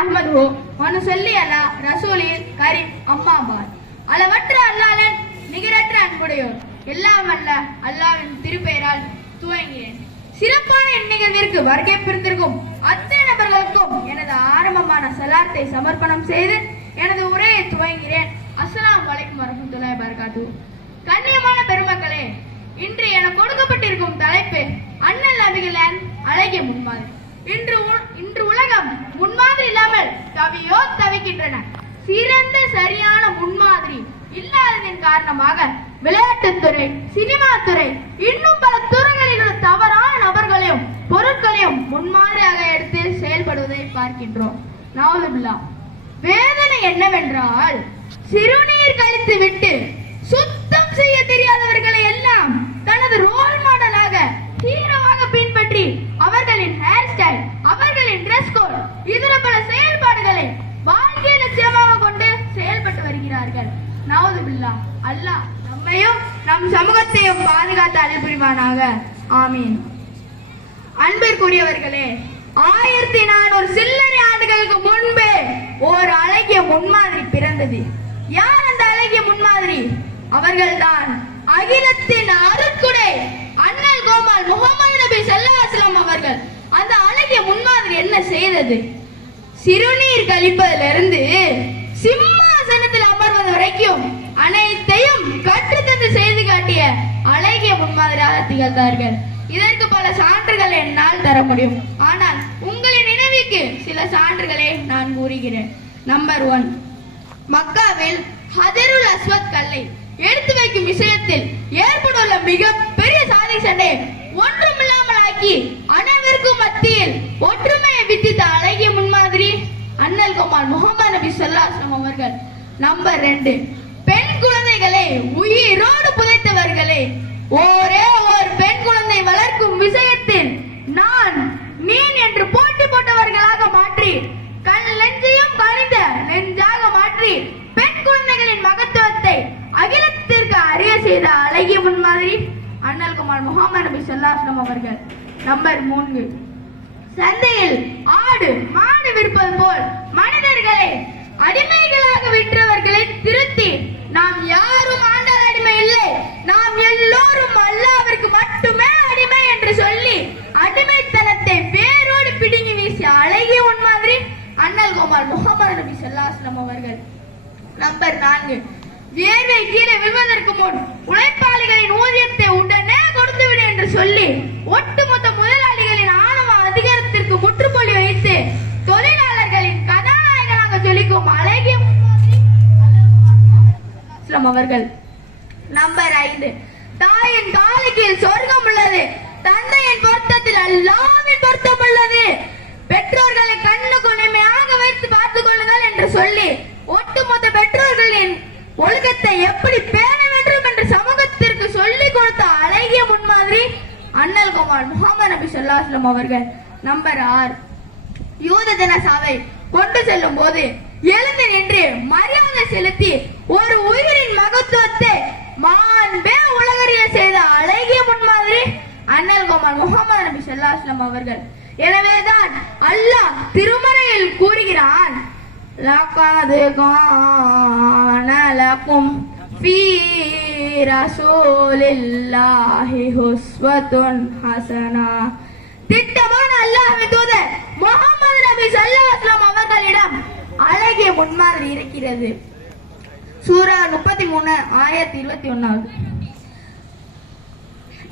நஹ்மதுஹு வ நுஸல்லி அலா ரசூலில் கரீம் அம்மா பாத். அளவற்ற அல்லாஹ்வின் நிகரற்ற அன்புடையோர் எல்லாம் அல்ல அல்லாஹ்வின் திருப்பெயரால் துவங்கினேன். சிறப்பான இந்நிகழ்விற்கு வருகை புரிந்திருக்கும் அத்தனை நபர்களுக்கும் எனது ஆரம்பமான சலாத்தை சமர்ப்பணம் செய்து எனது உரையை துவங்கிறேன். அஸ்ஸலாமு அலைக்கும் வரஹ்மத்துல்லாஹி வபரகாத்துஹு. கண்ணியமான பெருமக்களே, இன்று எனக்கு கொடுக்கப்பட்டிருக்கும் தலைப்பு அண்ணல் நபிகளின் அழகிய முன்மாதிரி. இன்று உலகம் முன்மாதிரி இல்லாமல் தவியோ தவிக்கின்றன. சிறந்த சரியான முன்மாதிரி இல்லாததின் காரணமாக விளையாட்டுத்துறை, சினிமா துறை, இன்னும் பல துறைகளில் தவறான நபர்களையும் பொருட்களையும் முன்மாதிரியாக எடுத்து செயல்படுவதை பார்க்கின்றோம். நவுதுபில்லாஹ். வேதனை என்னவென்றால், சிறுநீர் கழித்து விட்டு சுத்தம் செய்ய தெரியாதவர்களை எல்லாம் தனது ரோல் மாடலாக தீவிரமாக பின்பற்றி அவர்களின் ஹேர் ஸ்டைல், அவர்களின் டிரெஸ் கோட், இதர பல செயல்பாடுகளை வாழ்க்கை லட்சியமாக கொண்டு செயல்பட்டு வருகிறார்கள். நவுதுபில்லாஹ். அல்லாஹ் நம்மையும் நம் சமூகத்தையும் பாதுகாத்து அருள் புரிவானாக. ஆமீன். அன்பிற்குரியவர்களே, 1400 சில்லறை ஆண்டுகளுக்கு முன்பே ஒரு அழகிய முன்மாதிரி பிறந்தது. யார் அந்த அழகிய முன்மாதிரி? அவர்கள்தான் அகிலத்தின் அருட்குடை அண்ணல் கோபால் முகமது நபி ஸல்லல்லாஹு அலைஹி வஸல்லம் அவர்கள். அந்த அழகிய முன்மாதிரி என்ன செய்தது? சிறுநீர் கழிப்பதிலிருந்து சிம்மாசனத்தில் அமர்வது வரைக்கும் அனைத்தையும் கற்றுத்தந்து செய்து காட்டிய அழகிய முன்மாதிரியாக திகழ்ந்தார்கள். இதற்கு பல சான்றுகள் என்னால் தர முடியும். ஆனால் உங்களின் நினைவுக்கு சில சான்றுகளை நான் கூறுகிறேன். நம்பர் 1, மக்காவில் ஹஜருல் அஸ்வத் கல்லை எடுத்து வைக்கும் விஷயத்தில் ஏற்பட்டுள்ள மிகப்பெரிய சாதி சண்டை ஒன்றுமில்லாமல் ஆக்கி அனைவருக்கும் மத்தியில் ஒற்றுமையை வித்தித்த அழகிய முன்மாதிரி அண்ணல் கோபால் முகமது நபி ஸல்லல்லாஹு அலைஹி வஸல்லம் அவர்கள். நம்பர் 2, பெண் குழந்தைகளை உயிரோடு புதைத்தவர்களே. ஒரே ஒரு பெண் குழந்தை வளர்க்கும் விஷயத்தில் நான் நீ என்று போட்டி போட்டவர்களாக மாற்றி கல் நெஞ்சையும் கணிந்த நெஞ்சாக மாற்றி பெண் குழந்தைகளின் மகத்துவத்தை அகிலத்திற்கு அறிய செய்த அழகிய முன்மாதிரி அண்ணல் கோபால் முகமது நபி ஸல்லல்லாஹு அலைஹி வஸல்லம் அவர்கள். நம்பர் 3, சந்தையில் ஆடு மாடு விற்பது போல் மனிதர்களை அடிமைகளாக விற்றவர்களை திருத்தி நாம் யாரும் ஆண்டால் அடிமை இல்லை, நாம் எல்லோரும் அல்லாஹ்விற்கு மட்டுமே அடிமை என்று சொல்லி அடிமைத்தனத்தை வேரோடு பிடுங்கி வீசிய அழகிய முன்மாதிரி அண்ணல் கோபால் முகமது நபி ஸல்லல்லாஹு அலைஹி வஸல்லம் அவர்கள். நம்பர் 4, வியர்வை கீழே விழுவதற்கு முன் உழைப்பாளிகளின் ஊதியத்தை உடனே கொடுத்துவிடு என்று சொல்லி ஒட்டுமொத்த முதலாளிகளின் ஆணவ அதிகாரத்திற்கு முற்றுப்புள்ளி வைத்து தொழிலாளர்களின் கதாநாயகனாக ஜொலிக்கும் அழகிய அவர்கள். நம்பர் 5, தாயின் காலுக்கில் சொர்க்கம் உள்ளது, தந்தையின் பொருத்தத்தில் அல்லாஹ்வின் பொருத்தம் உள்ளது, பெற்றோர்களை கண்ணு கொள்ளைமையாக வைத்து பார்த்துக் கொள்ளுங்கள் என்று சொல்லி ஒட்டுமொத்த பெற்றோர்களின் ஒழுக்கத்தை எப்படி பேண வேண்டும் என்று சமூகத்திற்கு சொல்லிக் கொடுத்த அழகிய முன்மாதிரி அண்ணல் கோபால் முகமது நபி ஸல்லல்லாஹு அலைஹி வஸல்லம் அவர்கள். நம்பர் 6, யூத ஜனாசாவை கொண்டு செல்லும் போது எழுந்து நின்று மரியாதை செலுத்தி ஒரு உயிரின் மகத்துவத்தை மாண்பே உலகறிய செய்த அழகிய முன்மாதிரி அண்ணல் கோபால் முகமது நபி ஸல்லல்லாஹு அலைஹி வஸல்லம் அவர்கள். எனவேதான் அல்லாஹ் திருமறையில் கூறுகிறான், லகத் கான லகும் ஃபீ ரசூலில்லாஹி உஸ்வத்துன் ஹஸனா. திட்டமான அல்லாஹ்வின் தூதர் முஹம்மது நபி ஸல்லல்லாஹு அலைஹி வஸல்லம் அவர்களிடம் அழகிய முன்மாதிரி இருக்கிறது. சூரா 33 ஆயத் 21.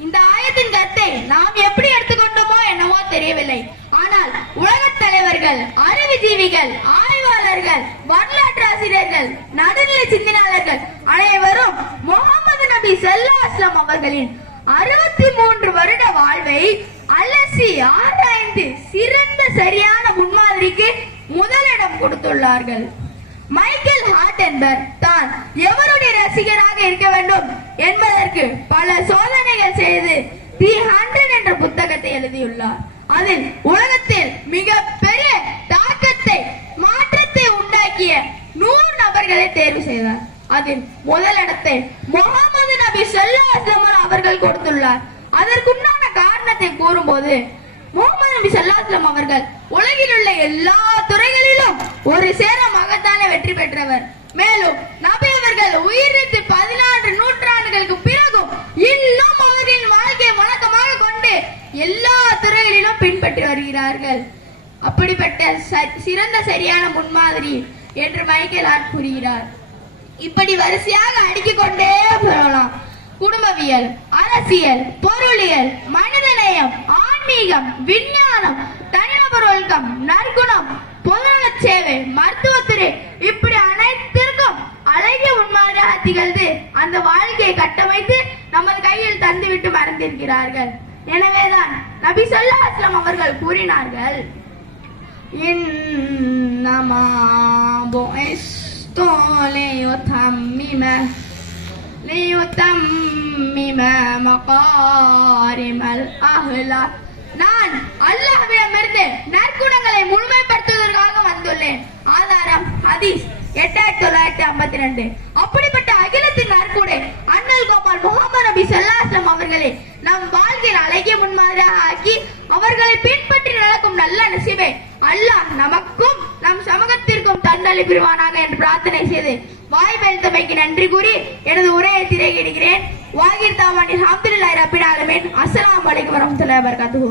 இந்த ஆயத்தின் கருத்தை நாம் எப்படி எடுத்துக்கொண்டோமோ என்னவோ தெரியவில்லை. ஆனால் உலகத் தலைவர்கள், அறிவுஜீவிகள், ஆய்வாளர்கள், வரலாற்று ஆசிரியர்கள், நடுநிலை சிந்தனையாளர்கள் அனைவரும் முஹம்மது நபி ஸல்லல்லாஹு அலைஹி வஸல்லம் அவர்களின் 63 வருட வாழ்வை அலசி ஆராய்ந்து சிறந்த சரியான முன்மாதிரிக்கு முதலிடம் கொடுத்துள்ளார்கள். மைக்கேல் ஹார்டன்பர்க் தான் எவருடைய ரசிகராக இருக்க வேண்டும் என்பதற்கு பல சோதனைகள் செய்து தி 100 என்ற புத்தகத்தை எழுதியுள்ளார். அதில் உலகத்தில் மிக பெரிய தாக்கத்தை, மாற்றத்தை உண்டாக்கிய 100 நபர்களை தேர்வு செய்தார். அதில் முதலிடத்தை முஹம்மது நபி ஸல்லல்லாஹு அலைஹி வஸல்லம் அவர்கள் கொடுத்துள்ளார். அதற்குண்டான காரணத்தை கூறும்போது முஹம்மது நபி ஸல்லல்லாஹு அலைஹி வஸல்லம் அவர்கள் உலகில் உள்ள எல்லா துறைகளிலும் ஒரு சேர மகத்தான வெற்றி பெற்றவர். மேலும் நபி அவர்கள் உயிரிழந்து 14 நூற்றாண்டுகளுக்கு பிறகும் இன்னும் அவர்களின் வாழ்க்கையை வழக்கமாக கொண்டு எல்லா துறைகளிலும் பின்பற்றி வருகிறார்கள். அப்படிப்பட்ட சிறந்த சரியான முன்மாதிரி என்று மைக்கேல் ஹார்ட் கூறுகிறார். இப்படி வரிசையாக அடுக்கிக் கொண்டே போகலாம். குடும்பவியல், அரசியல், பொருளியல், மனிதநேயம், ஆன்மீகம், விஞ்ஞானம், தனிநபர் ஒழுக்கம், நற்குணம், பொதுநல சேவை, மருத்துவத்துறை, இப்படி அனைத்திற்கும் அழகிய முன்மாதிரியாக திகழ்ந்து அந்த வாழ்க்கையை கட்டமைத்து நமது கையில் தந்துவிட்டு மறந்திருக்கிறார்கள். எனவேதான் நபி ஸல்லல்லாஹு அலைஹி வஸல்லம் அவர்கள் கூறினார்கள், இன்னமா புஇஸ்து லியுத்தம்மிம மகாரிமல் அஹ்லாக். நான் அல்லாஹ்விடமிருந்து நற்குணங்களை முழுமைப்படுத்துவதற்காக வந்துள்ளேன். ஆதாரம் ஹதீஸ் 8952. அப்படிப்பட்ட அகிலத்தின் நற்குடை அண்ணல் கோபால் முகமது நபி ஸல்லல்லாஹு அலைஹி வஸல்லம் அவர்களை நம் வாழ்க்கையில் அழகிய முன்மாதிரியாக ஆக்கி அவர்களை பின்பற்றி நடக்கும் நல்ல நசீபை அல்லாஹ் நமக்கும் நம் சமூகத்திற்கும் தந்தளி புரிவானாக என்று பிரார்த்தனை செய்து வாய்ப்பளித்தமைக்கு நன்றி கூறி எனது உரையை திரையிடுகிறேன். வாகிர் தாவானில் அல்ஹம்துலில்லாஹி ரப்பில் ஆலமீன். அஸ்ஸலாமு அலைக்கும் வரஹ்மத்துல்லாஹி வபரகாத்துஹு.